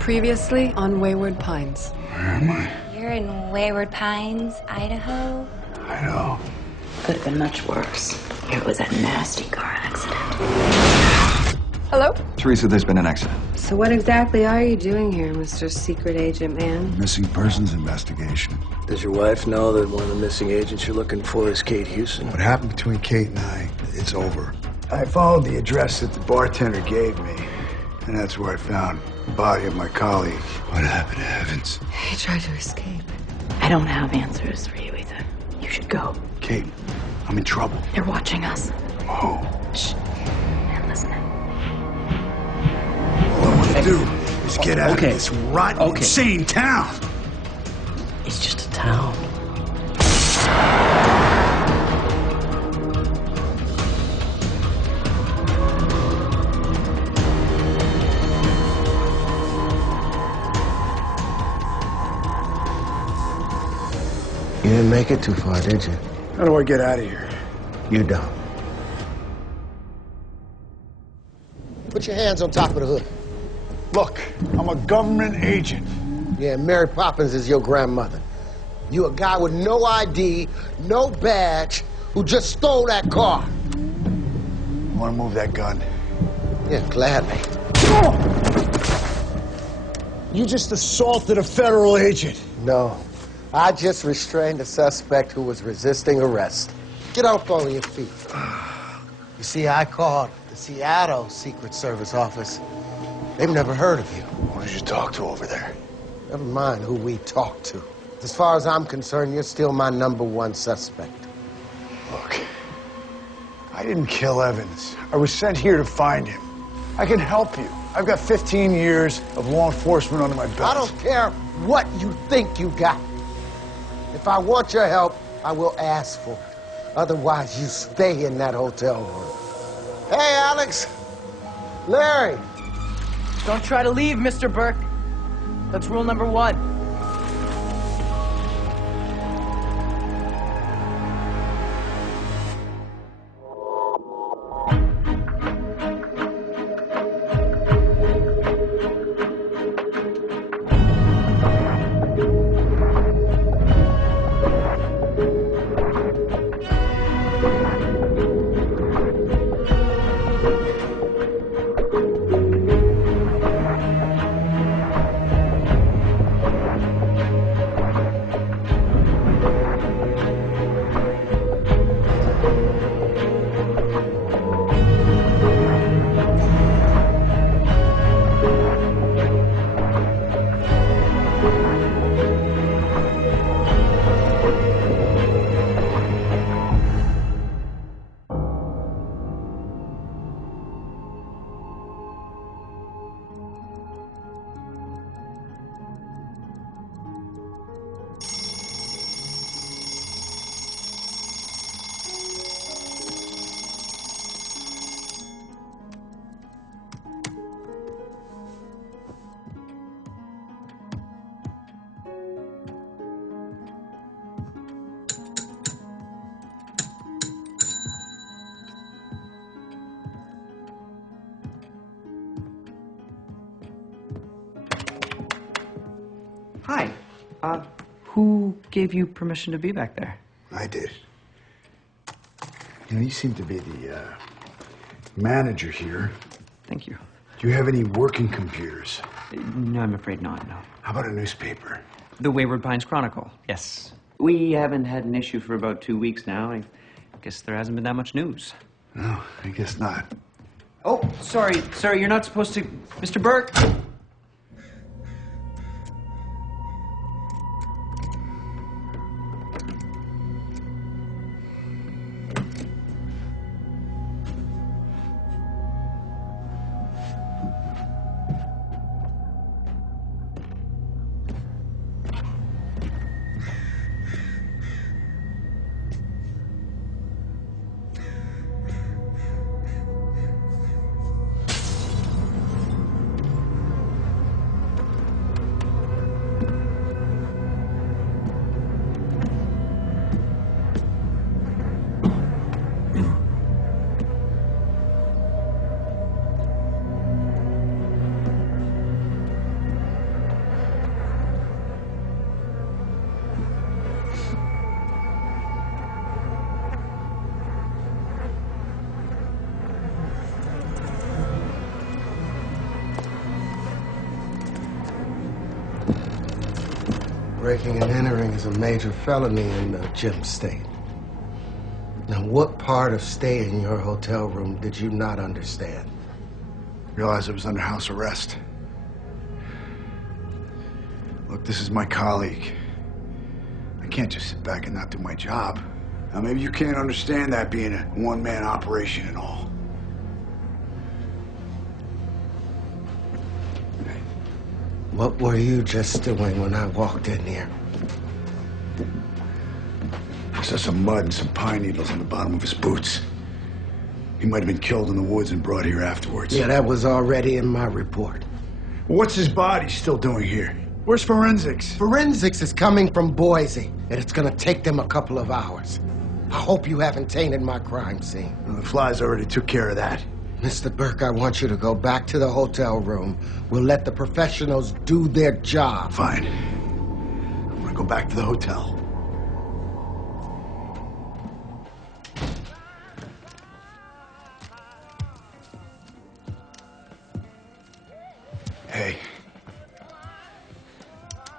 Previously on Wayward Pines. Where am I? You're in Wayward Pines, Idaho. Idaho. Could have been much worse. It was a nasty car accident. Hello? Teresa, there's been an accident. So what exactly are you doing here, Mr. Secret Agent Man? Missing persons investigation. Does your wife know that one of the missing agents you're looking for is Kate Houston? What happened between Kate and I, it's over. I followed the address that the bartender gave me, and that's where I found the body of my colleague. What happened to Evans? He tried to escape. I don't have answers for you, Ethan. You should go. Kate, I'm in trouble. They're watching us. Whoa. Shh. And listening. All I want to do is get out of this rotten, insane town. It's just a town. You didn't make it too far, did you? How do I get out of here? You don't. Put your hands on top of the hood. Look, I'm a government agent. Yeah, Mary Poppins is your grandmother. You a guy with no ID, no badge, who just stole that car. You want to move that gun? Yeah, gladly. You just assaulted a federal agent. No, I just restrained a suspect who was resisting arrest. Get up on your feet. You see, I called the Seattle Secret Service office. They've never heard of you. Who did you talk to over there? Never mind who we talked to. As far as I'm concerned, you're still my #1 suspect. Look, I didn't kill Evans. I was sent here to find him. I can help you. I've got 15 years of law enforcement under my belt. I don't care what you think you got. If I want your help, I will ask for it. Otherwise, you stay in that hotel room. Hey, Alex. Larry. Don't try to leave, Mr. Burke. That's rule number 1. Hi. Who gave you permission to be back there? I did. You know, you seem to be the manager here. Thank you. Do you have any working computers? No, I'm afraid not, no. How about a newspaper? The Wayward Pines Chronicle, yes. We haven't had an issue for about 2 weeks now. I guess there hasn't been that much news. No, I guess not. Oh, sorry, you're not supposed to... Mr. Burke! Breaking and entering is a major felony in the gym state. Now, what part of staying in your hotel room did you not understand? Realized I was under house arrest. Look, this is my colleague. I can't just sit back and not do my job. Now, maybe you can't understand that being a one-man operation and all. What were you just doing when I walked in here? I saw some mud and some pine needles on the bottom of his boots. He might have been killed in the woods and brought here afterwards. Yeah, that was already in my report. What's his body still doing here? Where's forensics? Forensics is coming from Boise, and it's gonna take them a couple of hours. I hope you haven't tainted my crime scene. Well, the flies already took care of that. Mr. Burke, I want you to go back to the hotel room. We'll let the professionals do their job. Fine. I'm gonna go back to the hotel. Hey.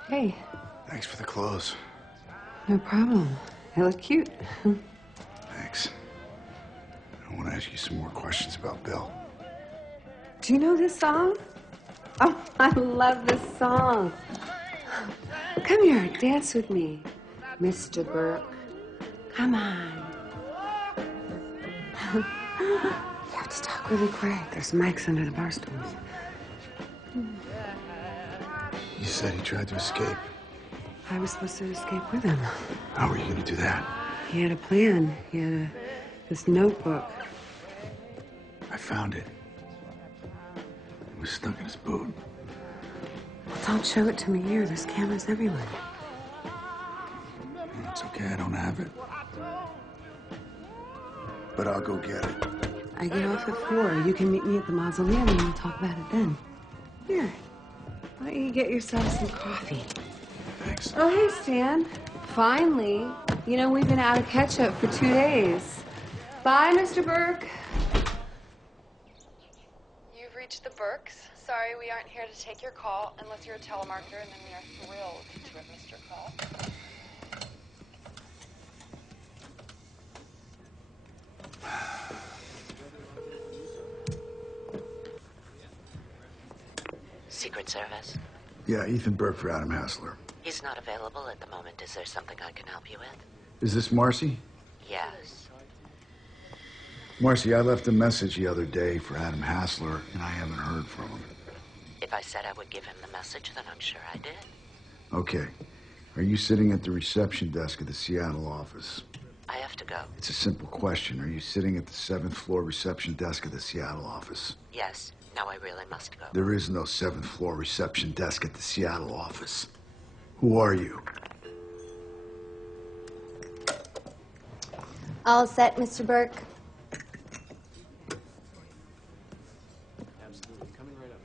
Hey, Thanks for the clothes. no problem. They look cute. Thanks. I want to ask you some more questions about Bill. Do you know this song? Oh, I love this song. Come here, dance with me, Mr. Burke. Come on. You have to talk really quiet. There's mics under the bar stools. You said he tried to escape. I was supposed to escape with him. How were you going to do that? He had a plan. He had this notebook. I found it. It was stuck in his boot. Well, don't show it to me here. There's cameras everywhere. It's okay, I don't have it. But I'll go get it. I get off at 4. You can meet me at the mausoleum and we'll talk about it then. Here. Why don't you get yourself some coffee? Thanks. Oh, hey, Stan. Finally. You know, we've been out of ketchup for 2 days. Bye, Mr. Burke. You've reached the Burkes. Sorry, we aren't here to take your call unless you're a telemarketer, and then we are thrilled to have missed your call. Secret Service? Yeah, Ethan Burke for Adam Hassler. He's not available at the moment. Is there something I can help you with? Is this Marcy? Yes. Marcy, I left a message the other day for Adam Hassler, and I haven't heard from him. If I said I would give him the message, then I'm sure I did. Okay. Are you sitting at the reception desk of the Seattle office? I have to go. It's a simple question. Are you sitting at the 7th floor reception desk of the Seattle office? Yes. Now I really must go. There is no 7th floor reception desk at the Seattle office. Who are you? All set, Mr. Burke. Absolutely. Coming right up,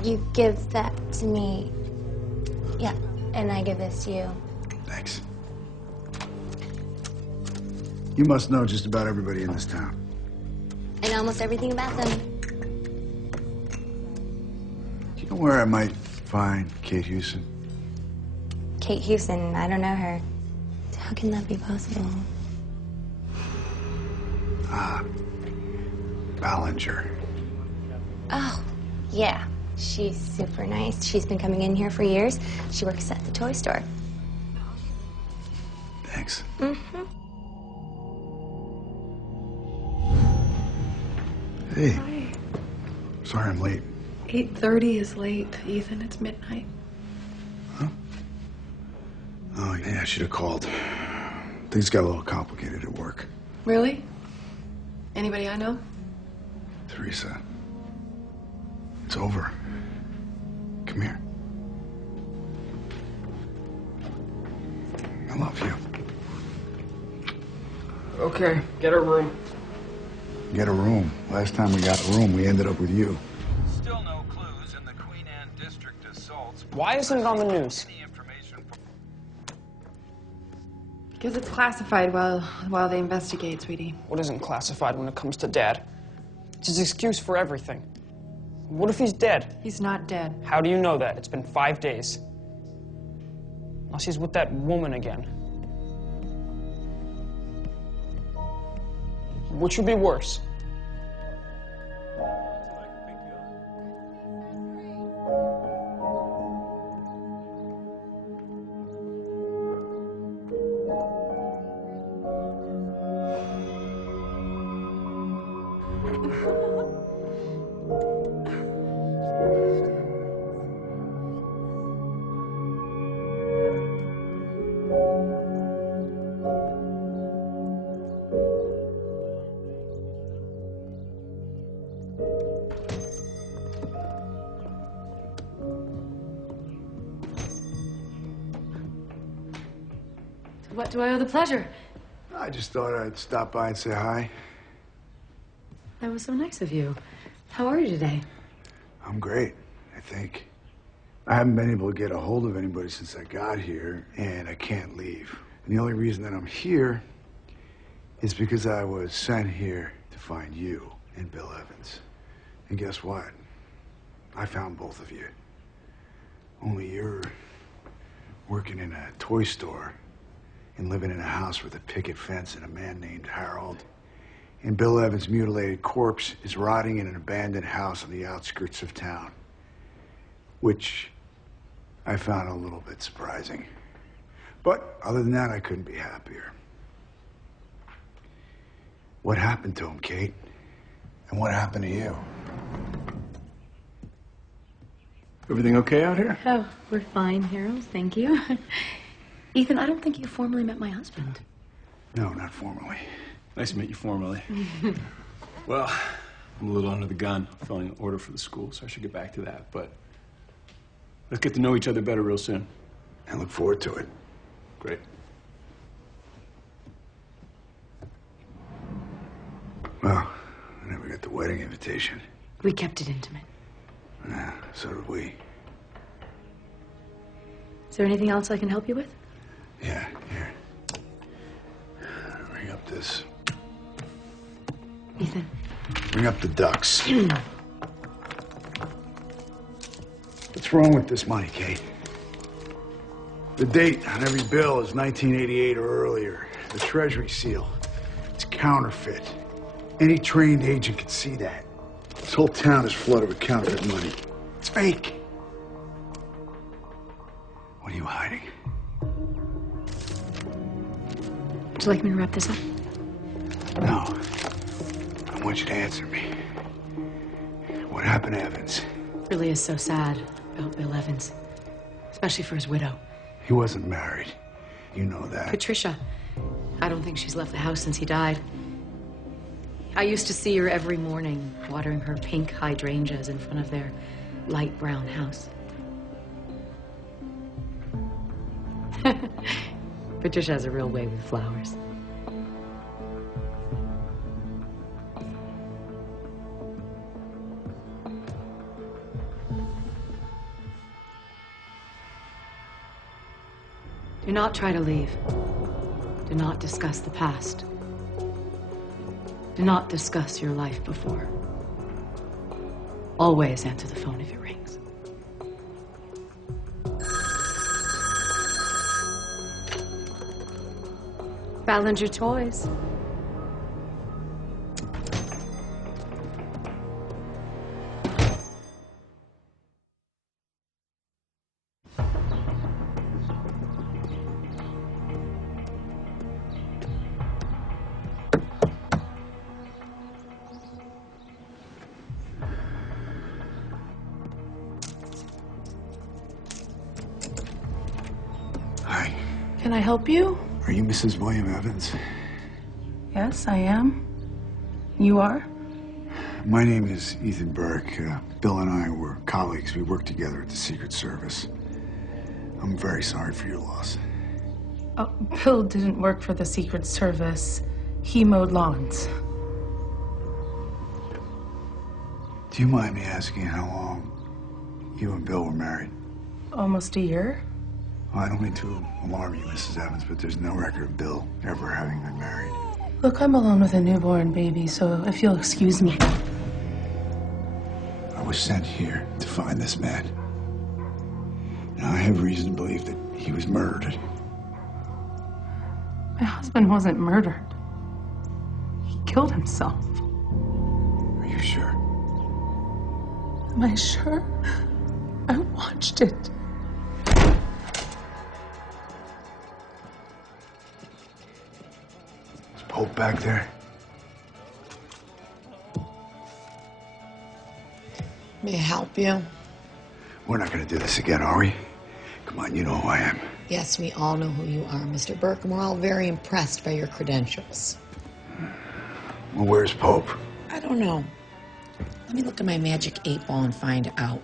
man. You give that to me. Yeah, and I give this to you. Thanks. You must know just about everybody in this town. And almost everything about them. Do you know where I might find Kate Hewson? Kate Hewson, I don't know her. How can that be possible? Ballinger. Oh, yeah. She's super nice. She's been coming in here for years. She works at the toy store. Thanks. Mm-hmm. Hey. Hi. Sorry I'm late. 8:30 is late, Ethan. It's midnight. Huh? Oh, yeah, I should have called. Things got a little complicated at work. Really? Anybody I know? Teresa. It's over. Come here. I love you. Okay, get a room. Get a room. Last time we got a room, we ended up with you. Still no clues in the Queen Anne district assaults. Why isn't it on the news? Any information from... Because it's classified while they investigate, sweetie. What isn't classified when it comes to Dad? It's his excuse for everything. What if he's dead? He's not dead. How do you know that? It's been 5 days. Unless he's with that woman again. Which would be worse? What do I owe the pleasure? I just thought I'd stop by and say hi. That was so nice of you. How are you today? I'm great, I think. I haven't been able to get a hold of anybody since I got here, and I can't leave. And the only reason that I'm here is because I was sent here to find you and Bill Evans. And guess what? I found both of you. Only you're working in a toy store and living in a house with a picket fence and a man named Harold. And Bill Evans' mutilated corpse is rotting in an abandoned house on the outskirts of town, which I found a little bit surprising. But other than that, I couldn't be happier. What happened to him, Kate? And what happened to you? Everything okay out here? Oh, we're fine, Harold. Thank you. Ethan, I don't think you formally met my husband. No, not formally. Nice to meet you formally. Well, I'm a little under the gun, filling an order for the school, so I should get back to that. But let's get to know each other better real soon. I look forward to it. Great. Well, I never got the wedding invitation. We kept it intimate. Yeah, so did we. Is there anything else I can help you with? Yeah, here. Ring up this. Ethan. Ring up the ducks. What's wrong with this money, Kate? The date on every bill is 1988 or earlier. The Treasury seal. It's counterfeit. Any trained agent can see that. This whole town is flooded with counterfeit money. It's fake. What are you hiding? Would you like me to wrap this up? No. I want you to answer me. What happened to Evans? Really is so sad about Bill Evans, especially for his widow. He wasn't married. You know that. Patricia. I don't think she's left the house since he died. I used to see her every morning watering her pink hydrangeas in front of their light brown house. Patricia has a real way with flowers. Do not try to leave. Do not discuss the past. Do not discuss your life before. Always answer the phone if it rings. Ballinger Toys. Hi. Can I help you? Are you Mrs. William Evans? Yes, I am. You are? My name is Ethan Burke. Bill and I were colleagues. We worked together at the Secret Service. I'm very sorry for your loss. Oh, Bill didn't work for the Secret Service. He mowed lawns. Do you mind me asking how long you and Bill were married? Almost a year. Well, I don't mean to alarm you, Mrs. Evans, but there's no record of Bill ever having been married. Look, I'm alone with a newborn baby, so if you'll excuse me. was sent here to find this man. Now, I have reason to believe that he was murdered. My husband wasn't murdered. He killed himself. Are you sure? Am I sure? I watched it. Is Pope back there? May I help you? We're not going to do this again, are we? Come on, you know who I am. Yes, we all know who you are, Mr. Burke, and we're all very impressed by your credentials. Well, where's Pope? I don't know. Let me look at my magic 8-ball and find out.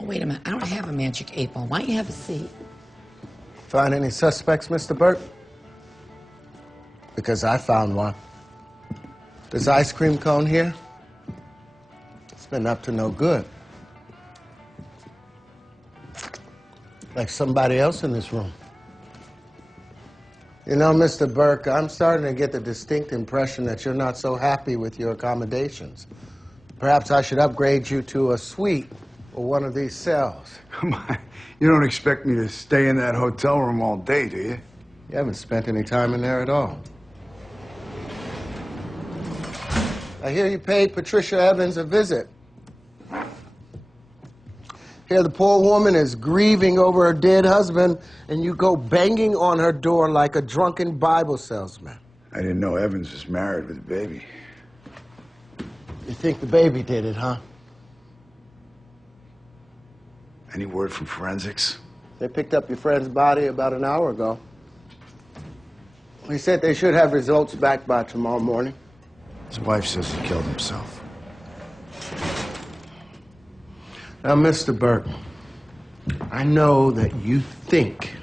Oh, wait a minute. I don't have a magic 8-ball. Why don't you have a seat? Find any suspects, Mr. Burke? Because I found one. This ice cream cone here? It's been up to no good. Like somebody else in this room. You know, Mr. Burke, I'm starting to get the distinct impression that you're not so happy with your accommodations. Perhaps I should upgrade you to a suite or one of these cells. Come on. You don't expect me to stay in that hotel room all day, do you? You haven't spent any time in there at all. I hear you paid Patricia Evans a visit. Here, the poor woman is grieving over her dead husband, and you go banging on her door like a drunken Bible salesman. I didn't know Evans was married with a baby. You think the baby did it, huh? Any word from forensics? They picked up your friend's body about an hour ago. He said they should have results back by tomorrow morning. His wife says he killed himself. Now, Mr. Burke, I know that you think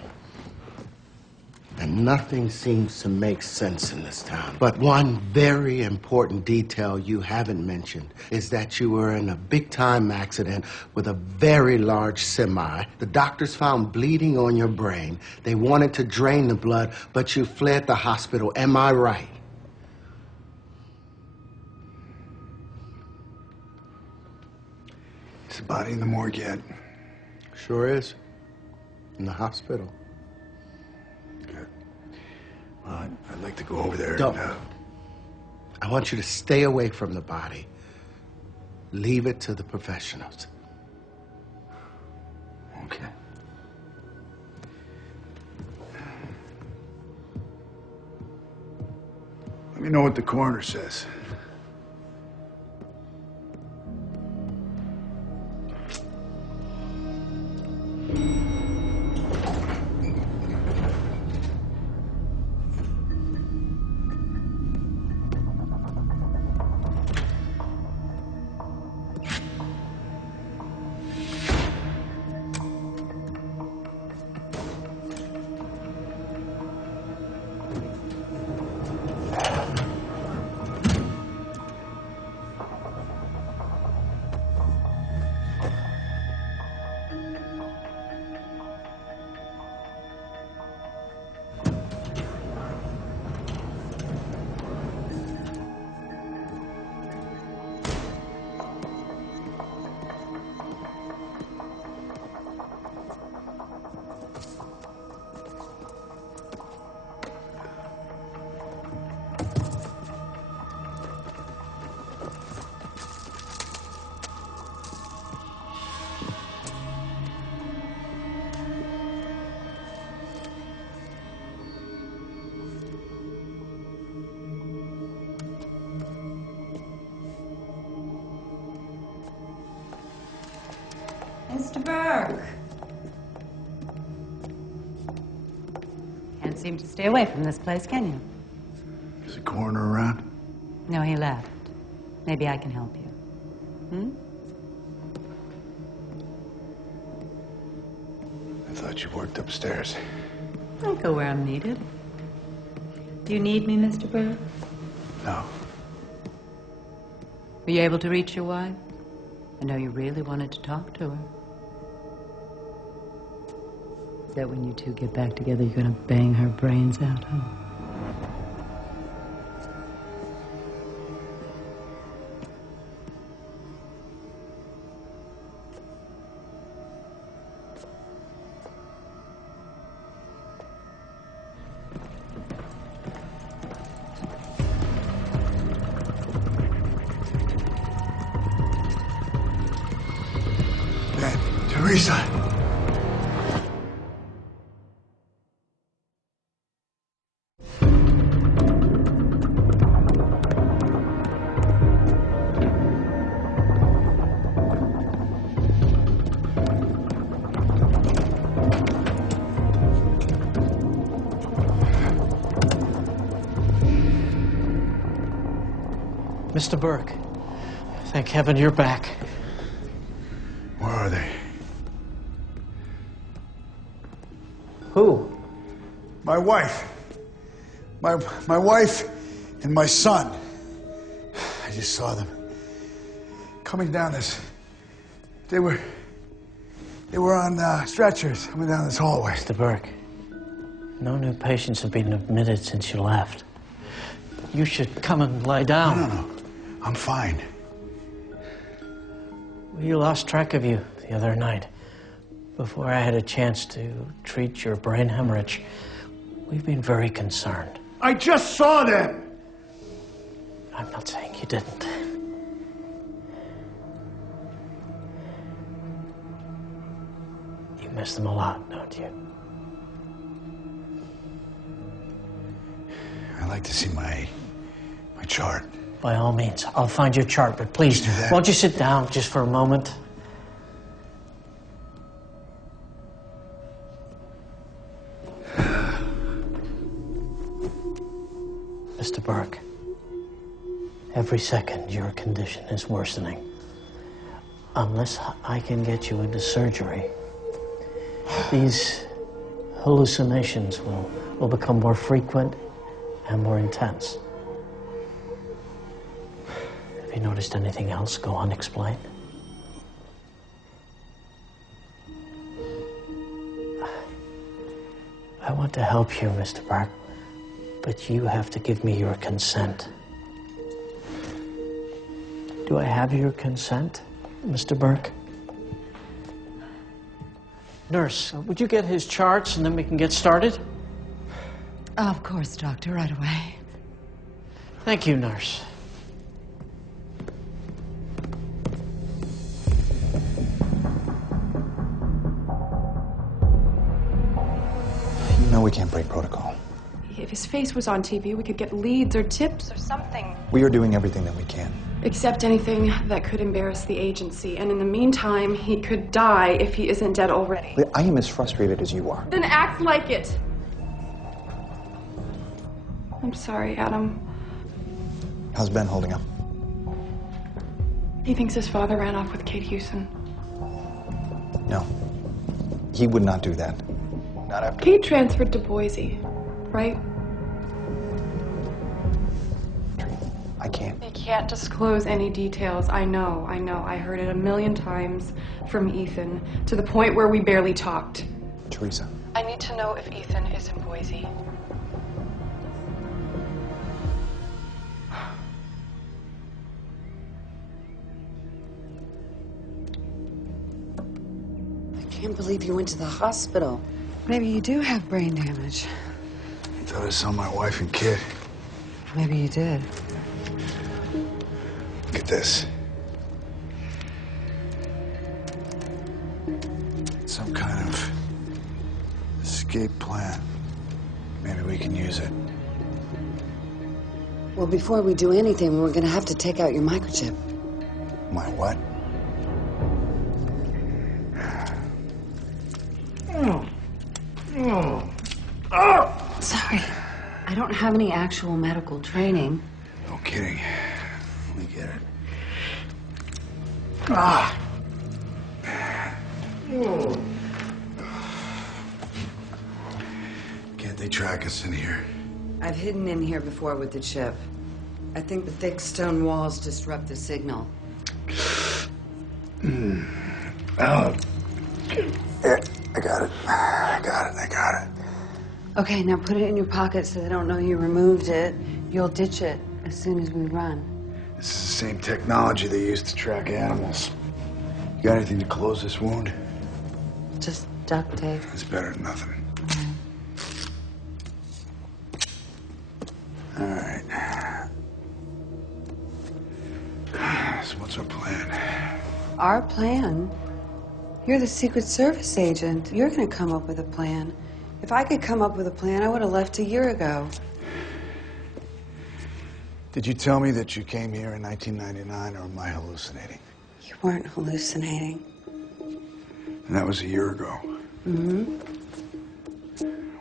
that nothing seems to make sense in this town. But one very important detail you haven't mentioned is that you were in a big-time accident with a very large semi. The doctors found bleeding on your brain. They wanted to drain the blood, but you fled the hospital. Am I right? Is the body in the morgue yet? Sure is. In the hospital. Good. Well, I'd like to go over there. Don't. I want you to stay away from the body. Leave it to the professionals. Okay. Let me know what the coroner says. Mr. Burke. Can't seem to stay away from this place, can you? Is the coroner around? No, he left. Maybe I can help you. Hmm? I thought you worked upstairs. I'll go where I'm needed. Do you need me, Mr. Burke? No. Were you able to reach your wife? I know you really wanted to talk to her. That when you two get back together, you're gonna bang her brains out, huh? Teresa! Mr. Burke, thank heaven you're back. Where are they? Who? My wife. My wife and my son. I just saw them coming down this. They were on stretchers coming down this hallway. Mr. Burke, no new patients have been admitted since you left. You should come and lie down. No. I'm fine. We lost track of you the other night. Before I had a chance to treat your brain hemorrhage, we've been very concerned. I just saw them! I'm not saying you didn't. You miss them a lot, don't you? I'd like to see my chart. By all means, I'll find your chart, but please, won't you sit down just for a moment? Mr. Burke, every second your condition is worsening. Unless I can get you into surgery, these hallucinations will become more frequent and more intense. Have you noticed anything else go unexplained? I want to help you, Mr. Burke, but you have to give me your consent. Do I have your consent, Mr. Burke? Nurse, would you get his charts and then we can get started? Of course, Doctor, right away. Thank you, nurse. You know we can't break protocol. If his face was on TV, we could get leads or tips or something. We are doing everything that we can. Except anything that could embarrass the agency. And in the meantime, he could die if he isn't dead already. I am as frustrated as you are. Then act like it. I'm sorry, Adam. How's Ben holding up? He thinks his father ran off with Kate Hewson. No. He would not do that. Not after. Kate transferred to Boise, right? I can't. You can't disclose any details. I know. I heard it 1,000,000 times from Ethan, to the point where we barely talked. Teresa. I need to know if Ethan is in Boise. I can't believe you went to the hospital. Maybe you do have brain damage. I thought I saw my wife and kid. Maybe you did. Look at this. Some kind of escape plan. Maybe we can use it. Well, before we do anything, we're gonna have to take out your microchip. My what? Sorry. I don't have any actual medical training. No kidding. Let me get it. Ah! Can't they track us in here? I've hidden in here before with the chip. I think the thick stone walls disrupt the signal. Oh. I got it. Okay, now put it in your pocket so they don't know you removed it. You'll ditch it as soon as we run. This is the same technology they use to track animals. You got anything to close this wound? Just duct tape. It's better than nothing. All right. So what's our plan? Our plan? You're the Secret Service agent. You're going to come up with a plan. If I could come up with a plan, I would have left a year ago. Did you tell me that you came here in 1999, or am I hallucinating? You weren't hallucinating. And that was a year ago. Mm-hmm.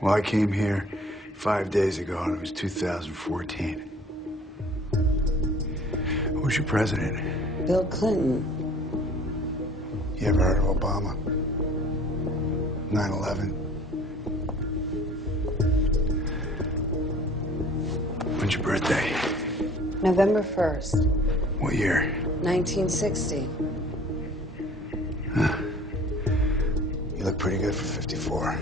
Well, I came here 5 days ago, and it was 2014. Who was your president? Bill Clinton. You ever heard of Obama? 9/11? When's your birthday? November 1st, What year? 1960. Huh. You look pretty good for 54.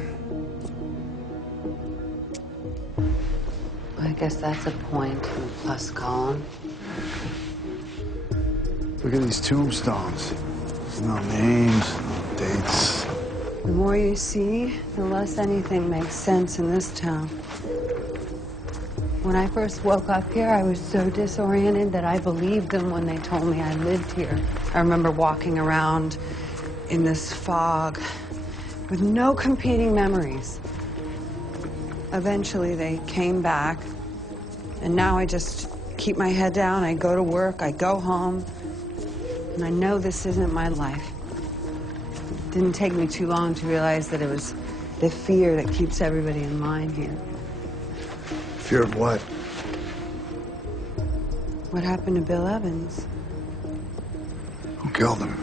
I guess that's a point in the plus column. Look at these tombstones. There's no names, no dates. The more you see, the less anything makes sense in this town. When I first woke up here, I was so disoriented that I believed them when they told me I lived here. I remember walking around in this fog with no competing memories. Eventually, they came back, and now I just keep my head down. I go to work, I go home, and I know this isn't my life. It didn't take me too long to realize that it was the fear that keeps everybody in line here. Fear of what? What happened to Bill Evans? Who killed him?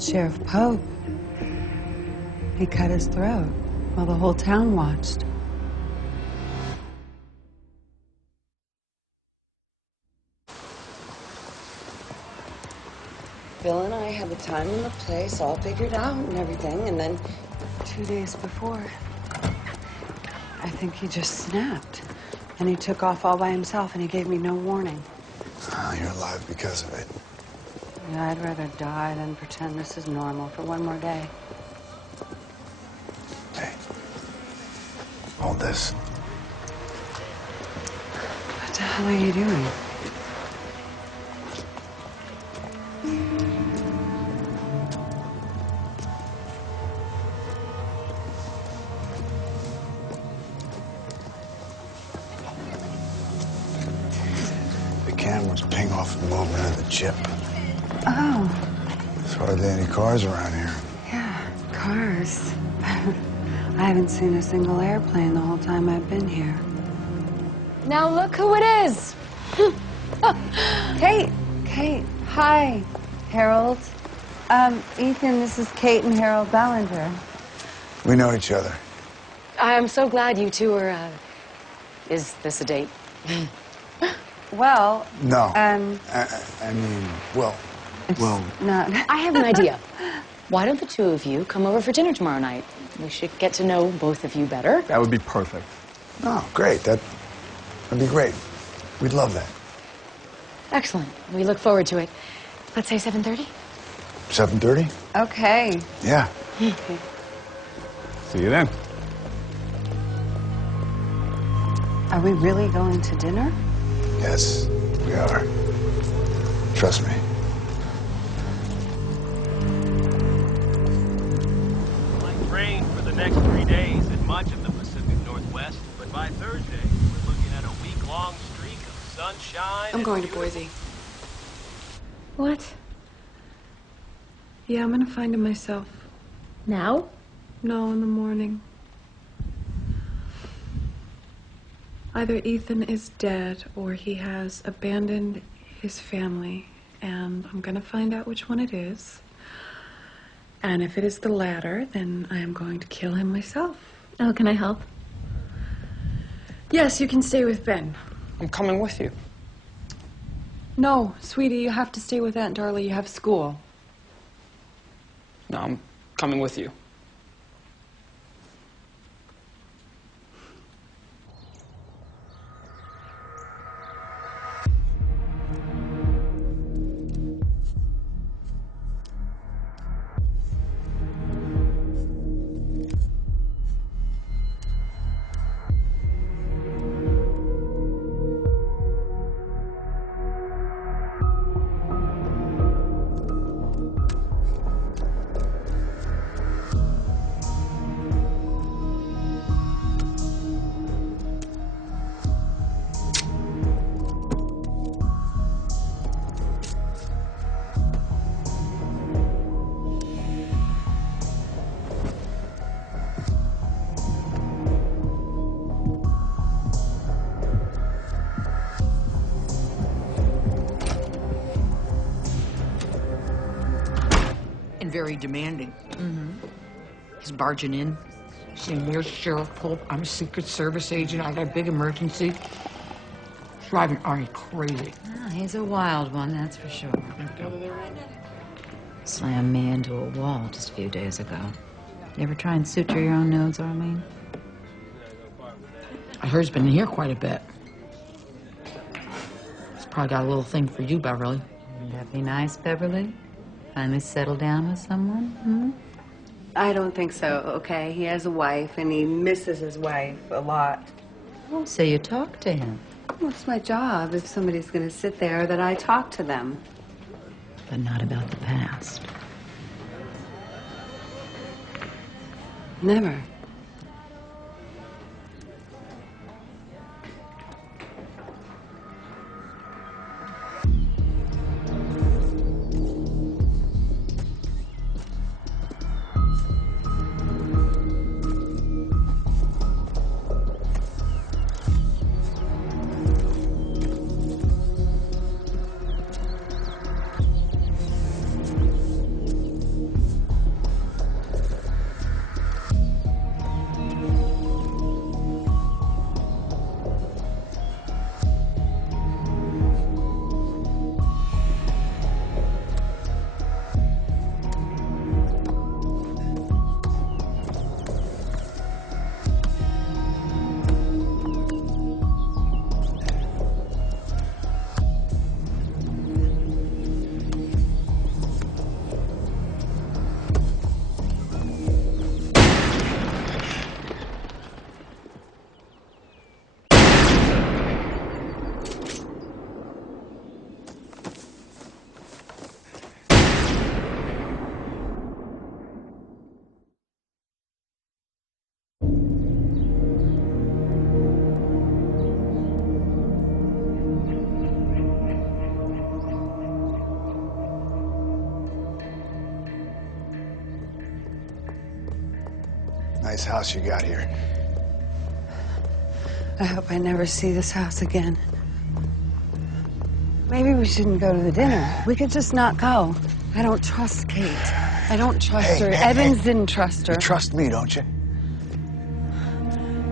Sheriff Pope. He cut his throat while the whole town watched. Bill and I had the time and the place all figured out and everything, and then 2 days before, I think he just snapped. And he took off all by himself, and he gave me no warning. You're alive because of it. Yeah, I'd rather die than pretend this is normal for one more day. Hey, hold this. What the hell are you doing? Cameras ping off the movement of the chip. Oh. There's hardly any cars around here. Yeah, cars. I haven't seen a single airplane the whole time I've been here. Now look who it is. Kate. Kate. Hi, Harold. Ethan, this is Kate and Harold Ballinger. We know each other. I'm so glad you two are, is this a date? Well, No. I mean, well, not. I have an idea. Why don't the two of you come over for dinner tomorrow night? We should get to know both of you better. That would be perfect. Oh, great. That'd be great. We'd love that. Excellent. We look forward to it. Let's say 7:30? 7:30? Okay. Yeah. See you then. Are we really going to dinner? Yes, we are. Trust me. Light rain for the next 3 days in much of the Pacific Northwest, but by Thursday, we're looking at a week-long streak of sunshine. I'm going to Boise. What? Yeah, I'm gonna find him myself. Now? No, in the morning. Either Ethan is dead or he has abandoned his family, and I'm gonna find out which one it is. And if it is the latter, then I am going to kill him myself. Oh, can I help? Yes, you can stay with Ben. I'm coming with you. No, sweetie, you have to stay with Aunt Darla. You have school. No, I'm coming with you. very demanding. He's barging in, saying, "Where's Sheriff Pope? I'm a Secret Service agent. I got a big emergency." It's driving Arnie crazy. Oh, he's a wild one, that's for sure. Slammed me into a wall just a few days ago. You ever try and suture your own nose, Arlene? I heard he's been in here quite a bit. He's probably got a little thing for you, Beverly. Would that be nice, Beverly? Finally settle down with someone, I don't think so, okay? He has a wife, and he misses his wife a lot. Oh, so you talk to him. Well, it's my job, if somebody's going to sit there, that I talk to them. But not about the past. Never. Nice house you got here. I hope I never see this house again. Maybe we shouldn't go to the dinner. We could just not go. I don't trust Kate. I don't trust her. Evans didn't trust her. You trust me, don't you?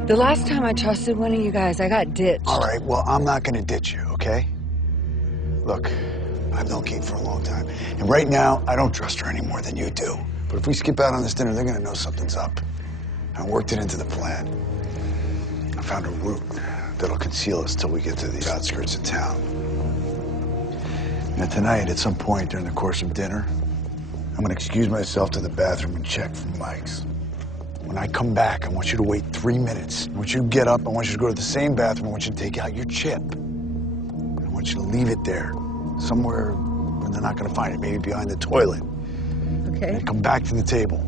The last time I trusted one of you guys, I got ditched. All right, well, I'm not going to ditch you, okay? Look, I've known Kate for a long time. And right now, I don't trust her any more than you do. But if we skip out on this dinner, they're going to know something's up. I worked it into the plan. I found a route that'll conceal us till we get to the outskirts of town. Now tonight, at some point during the course of dinner, I'm gonna excuse myself to the bathroom and check for Mike's. When I come back, I want you to wait 3 minutes. I want you to get up, I want you to go to the same bathroom, I want you to take out your chip. I want you to leave it there, somewhere where they're not gonna find it, maybe behind the toilet. Okay. And come back to the table.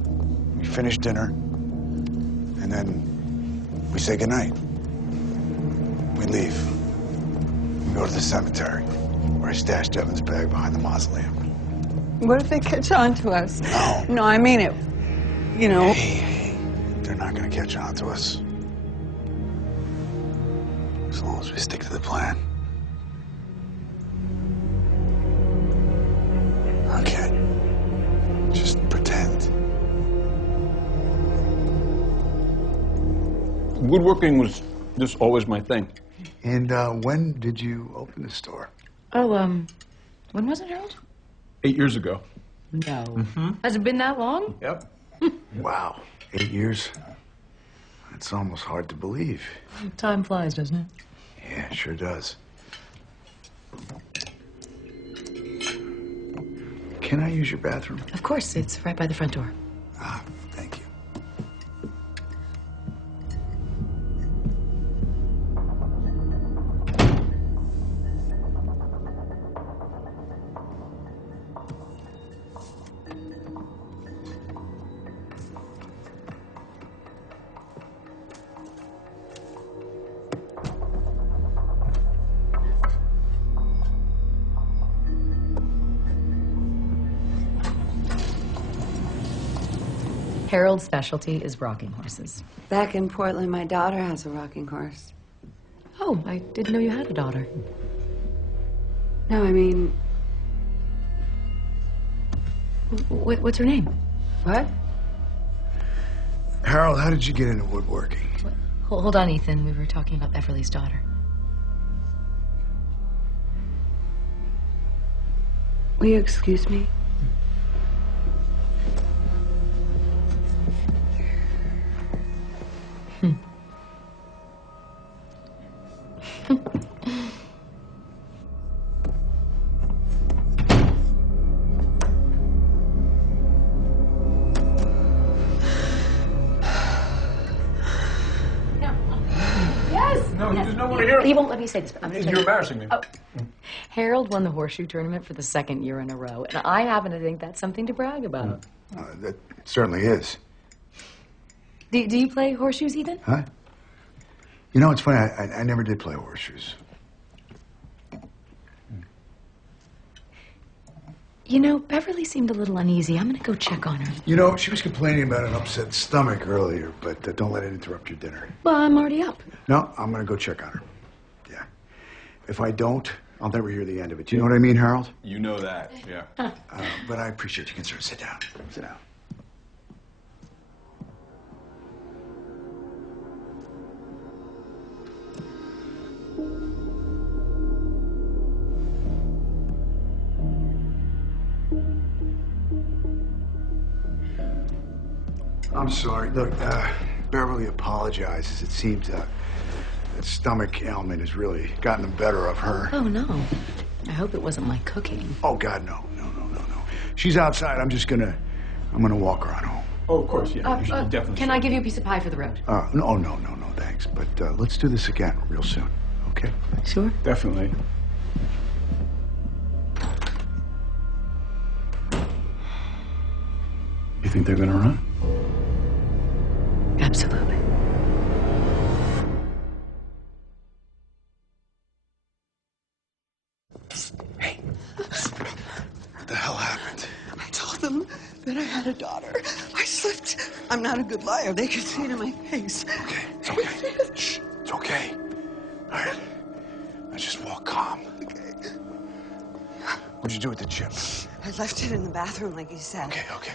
We finish dinner, and then we say goodnight. We leave. We go to the cemetery, where I stashed Evan's bag behind the mausoleum. What if they catch on to us? No. No, I mean it. You know. Hey, they're not gonna catch on to us. As long as we stick to the plan. Okay. Just pretend. Woodworking was just always my thing. And when did you open the store? Oh, when was it, Harold? 8 years ago. No. Has it been that long? Yep. Wow, 8 years? It's almost hard to believe. Time flies, doesn't it? Yeah, it sure does. Can I use your bathroom? Of course, it's right by the front door. Ah, thank you. Harold's specialty is rocking horses. Back in Portland, my daughter has a rocking horse. Oh, I didn't know you had a daughter. No, I mean... What's her name? What? Harold, how did you get into woodworking? Hold on, Ethan. We were talking about Beverly's daughter. Will you excuse me? No, there's no one here. He won't let me say this, but I'm going to You're embarrassing me. Oh. Harold won the horseshoe tournament for the second year in a row, and I happen to think that's something to brag about. That certainly is. Do you play horseshoes, Ethan? Huh? You know, it's funny. I never did play horseshoes. You know, Beverly seemed a little uneasy. I'm going to go check on her. You know, she was complaining about an upset stomach earlier, but don't let it interrupt your dinner. Well, I'm already up. No, I'm going to go check on her. Yeah. If I don't, I'll never hear the end of it. Do you know what I mean, Harold? You know that, yeah. But I appreciate your concern. Sit down. Sit down. I'm sorry. Look, Beverly apologizes. It seems that stomach ailment has really gotten the better of her. Oh, no. I hope it wasn't my cooking. Oh, God, no. No. She's outside. I'm gonna walk her on home. Oh, of course, yeah. You should definitely. Can I give you a piece of pie for the road? No, thanks. But let's do this again real soon, okay? Sure. Definitely. You think they're gonna run? Absolutely. Hey. What the hell happened? I told them that I had a daughter. I slipped. I'm not a good liar. They could see it in my face. Okay, it's okay. Shh, it's okay. All right. Now just walk calm. Okay. What'd you do with the chip? I left it in the bathroom like you said. Okay.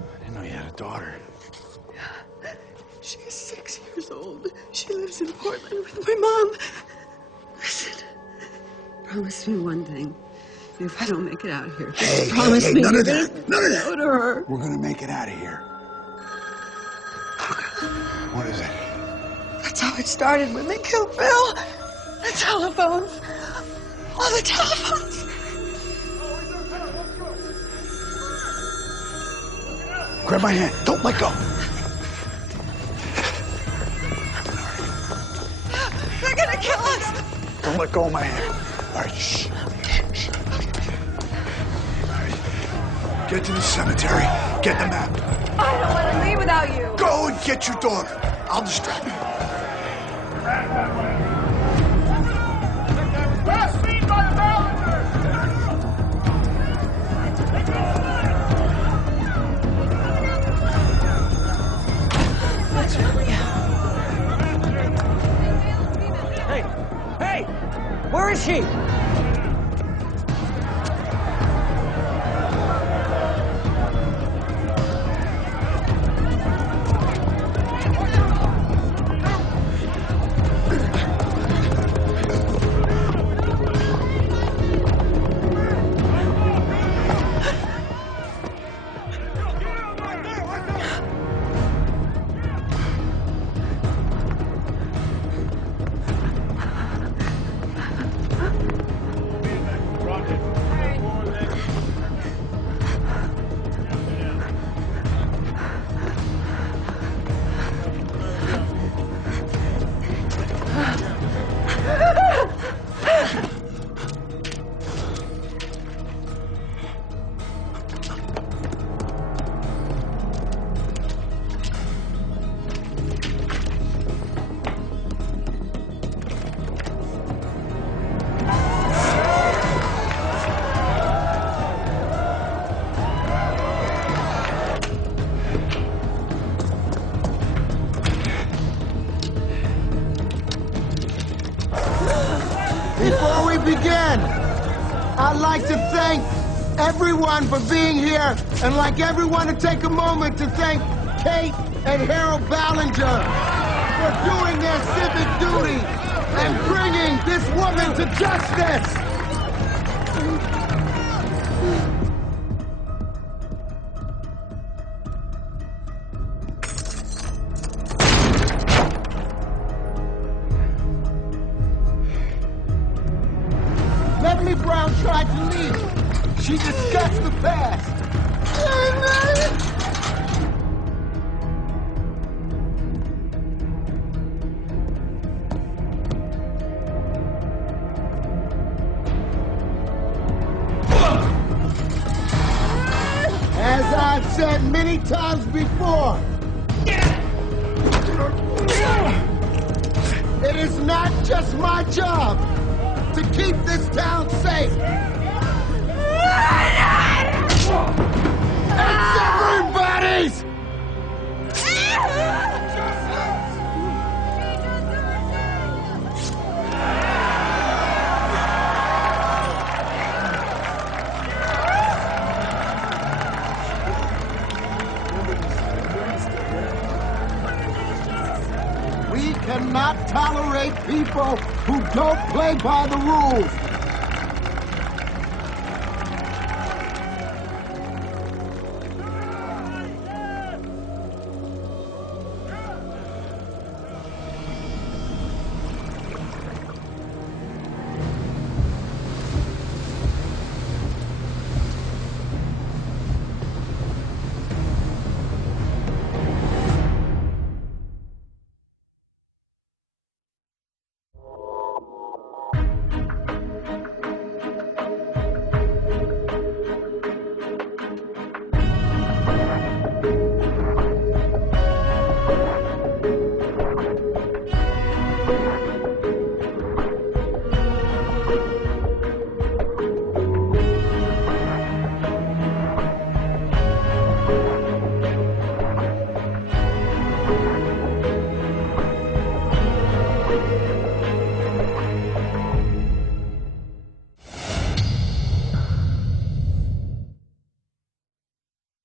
I didn't know you had a daughter. She is 6 years old. She lives in Portland with my mom. Listen, promise me one thing. If I don't make it out of here, Hey, promise me none you're of that. None of that. go to her. We're gonna make it out of here. What is it? That's how it started when they killed Bill. The telephones. All the telephones. Grab my hand. Don't let go. They're gonna kill us. Don't let go of my hand. All right, shh. Get to the cemetery. Get the map. I don't want to leave without you. Go and get your daughter. I'll distract you. Last seen by the Ballinger! Hey! Where is she? Before we begin, I'd like to thank everyone for being here, and like everyone to take a moment to thank Kate and Harold Ballinger for doing their civic duty and bringing this woman to justice. Beverly Brown tried to leave. She discussed the past. As I've said many times before, it is not just my job to keep this town safe. It's everybody's! We cannot tolerate people who don't play by the rules.